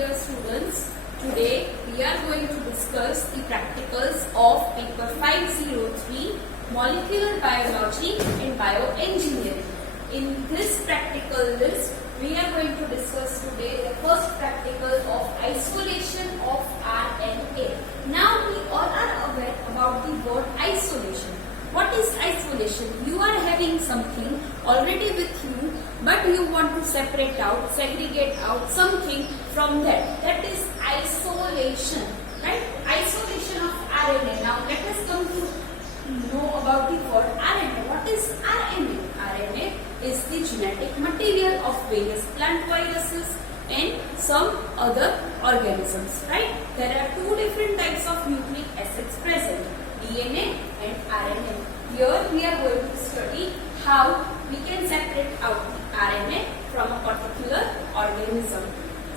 dear students. Today we are going to discuss the practicals of paper 503 Molecular Biology and Bioengineering. In this practical list, we are going to discuss today the first practical of isolation of RNA. Now we all are aware about the word isolation. What is isolation? You are having something already with you, but you want to separate out, segregate out something from that. That is isolation, right? Isolation of RNA. Now let us come to know about the word RNA. What is RNA? RNA is the genetic material of various plant viruses and some other organisms, right? There are two different types of nucleic acids present, DNA and RNA. Here we are going to study how we can separate out the RNA from a particular organism.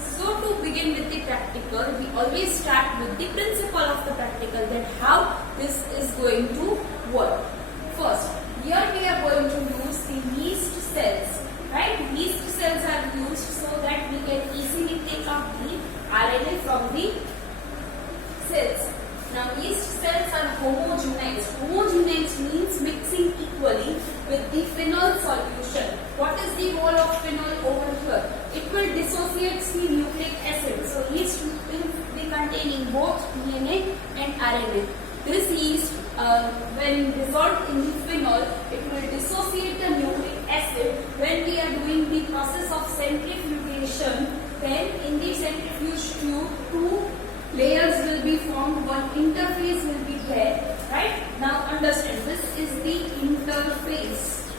So to begin with the practical, we always start with the principle of the practical, that how this is going to work. First, here we are going to use the yeast cells, right? Yeast cells are used so that we can easily take out the RNA from the cells. Now yeast cells are homogenized. Homogenized means mixing equally with the phenol solution. What is the role of phenol over here? It will dissociate the nucleic acid. So yeast will be containing both DNA and RNA. This yeast, when dissolved in the phenol, it will dissociate the nucleic acid. When we are doing the process of centrifugation, then in the centrifuge tube, two layers will be formed, one interface will be there, right? Now understand, this is the interface.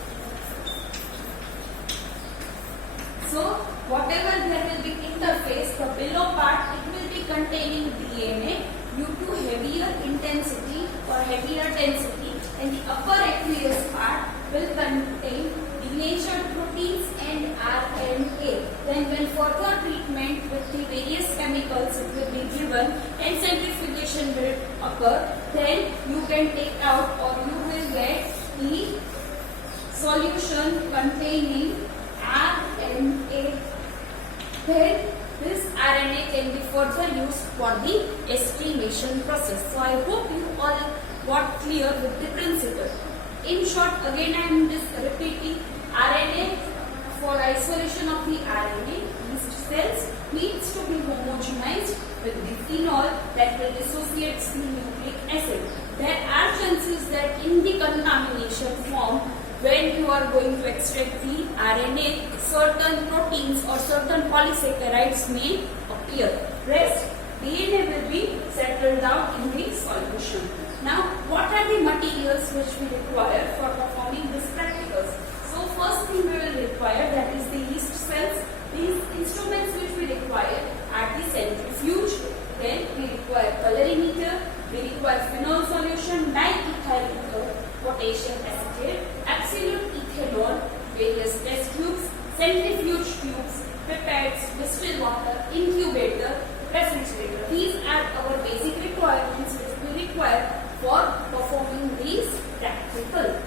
So whatever there will be interface, the below part, it will be containing DNA due to heavier intensity or heavier density, and the upper aqueous part will contain denatured proteins and RNA. Then when further treatment with the various chemicals it will be given and centrifugation will occur, then you can take out or you will get the solution containing RNA. Then this RNA can be further used for the estimation process. So I hope you all got clear with the principle. In short, again I am just repeating, RNA, for isolation of the RNA, yeast cells needs to be homogenized with the phenol that will dissociate the nucleic acid. There are chances that in the contamination form, when you are going to extract the RNA, certain proteins or certain polysaccharides may appear. Rest, DNA will be settled down in the solution. Now, what are the materials which we require for performing this practicals? So, first thing we will require, that is the yeast cells. These instruments which we require are the centrifuge. Then we require colorimeter. We require phenol solution, diethyl ether, potassium acetate, absolute ethanol, various test tubes, centrifuge tubes, pipettes, distilled water, incubator, refrigerator. These are our basic requirements which we require for performing these practical.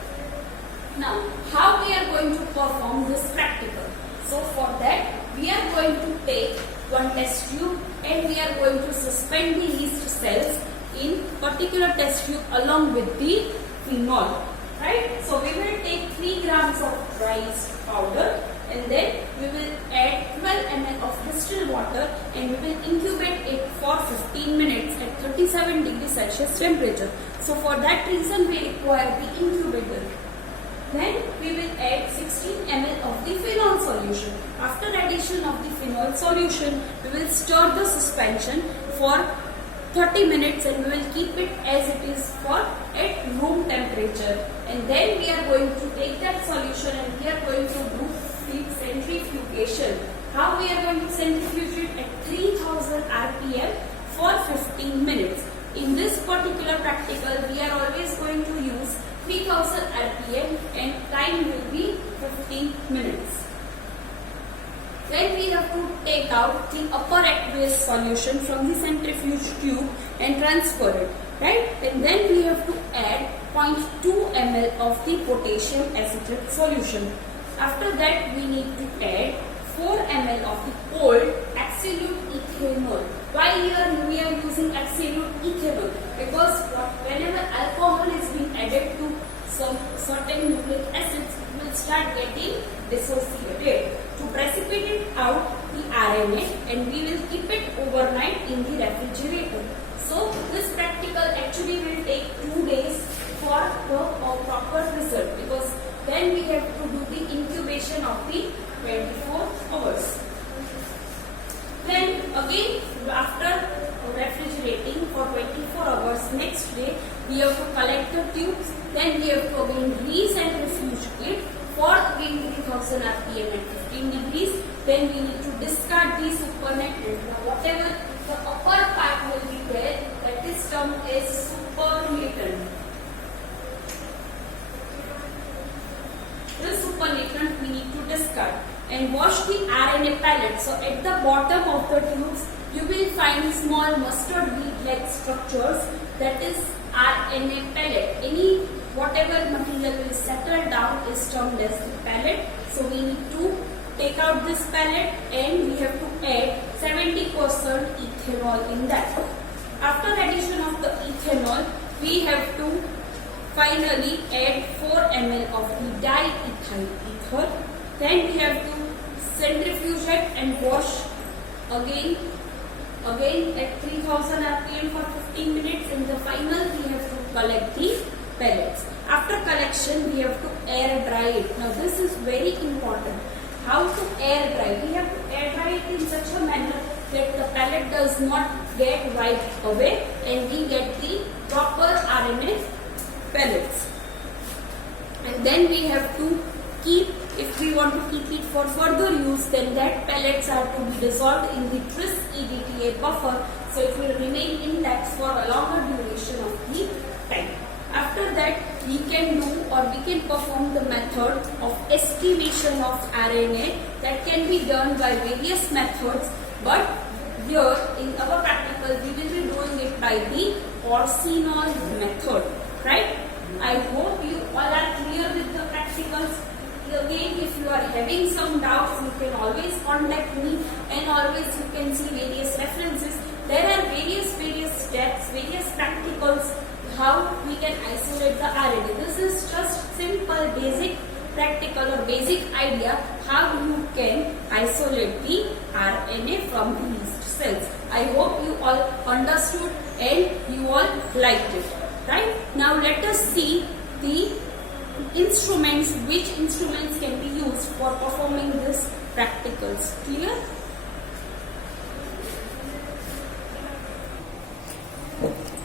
Now, how we are going to perform this practical? So for that, we are going to take one test tube and we are going to suspend the yeast cells in particular test tube along with the phenol, right? So we will take 3 grams of dry yeast powder and then we will add 12 ml of distilled water and we will incubate it for 15 minutes at 37 degrees Celsius temperature. So for that reason we require the incubator. Then we will add 16 ml of the phenol solution. After addition of the phenol solution, we will stir the suspension for 30 minutes and we will keep it as it is for at room temperature. And then we are going to take that solution and we are going to do the centrifugation. How we are going to centrifuge it? At 3000 rpm for 15 minutes. In this particular practical, we are always going to use 3000 rpm and time will be 15 minutes. Then we have to take out the upper aqueous solution from the centrifuge tube and transfer it, right? And then we have to add 0.2 ml of the potassium acetate solution. After that, we need to add 4 ml of the cold absolute ethanol ethanol. Why here we are using absolute ethanol? Because whenever alcohol is being added to some certain nucleic acids, it will start getting dissociated. To precipitate out the RNA, and we will keep it overnight in the refrigerator. So this practical actually will take 2 days for the proper result, because then we have to do the incubation of the 24 hours. Then again, after refrigerating for 24 hours, next day we have to collect the tubes. Then we have to again re-centrifuge it for again 3000 rpm at 15 degrees. Then we need to discard the supernatant. Now whatever the upper part will be there, that is termed as supernatant. This supernatant we need to discard and wash the RNA pellet. So at the bottom of the tubes you will find small mustard bead-like structures, that is RNA pellet. Any whatever material will settle down is termed as the pellet. So we need to take out this pellet and we have to add 70% ethanol in that. After addition of the ethanol, we have to finally add 4 ml of the diethyl ether. Then we have to centrifuge it and wash again at 3000 rpm for 15 minutes. In the final, we have to collect the pellets. After collection, we have to air dry it. Now this is very important. How to air dry? We have to air dry it in such a manner that the pellet does not get wiped away and we get the proper RNA pellets. And then we have to keep, if we want to keep it for further use, then that pellets are to be dissolved in the tris EDTA buffer, so it will remain intact for a longer duration of the time. After that, we can do or we can perform the method of estimation of RNA. That can be done by various methods, but here in our practical we will be doing it by the Orsinol method, right? I hope you all are clear with the practicals. Again, if you are having some doubts, you can always contact me, and always you can see various references. There are various steps, various practicals how we can isolate the RNA. This is just simple basic practical or basic idea how you can isolate the RNA from the yeast cells. I hope you all understood and you all liked it. Right? Now let us see the instruments, which instruments can be used for performing this practicals. Clear?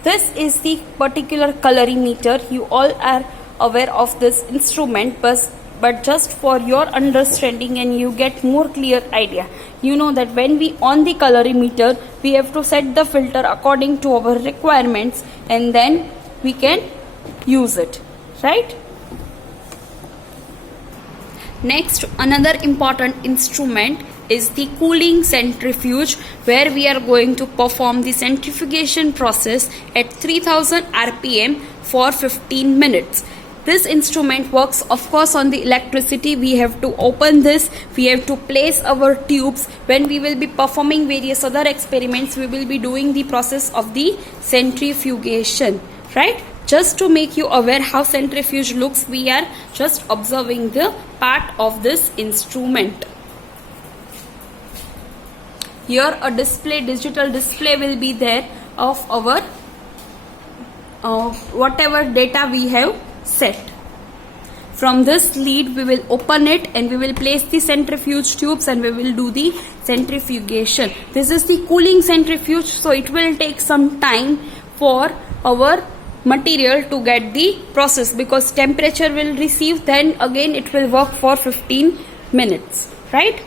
This is the particular colorimeter. You all are aware of this instrument, but just for your understanding and you get more clear idea, you know that when we on the colorimeter, we have to set the filter according to our requirements and then we can use it, right? Next, another important instrument is the cooling centrifuge, where we are going to perform the centrifugation process at 3000 rpm for 15 minutes. This instrument works of course on the electricity. We have to open this, we have to place our tubes. When we will be performing various other experiments, we will be doing the process of the centrifugation, right? Just to make you aware how centrifuge looks, we are just observing the part of this instrument. Here a digital display will be there of our whatever data we have set. From this lead we will open it and we will place the centrifuge tubes and we will do the centrifugation. This is the cooling centrifuge, so it will take some time for our material to get the process, because temperature will receive, then again it will work for 15 minutes, right?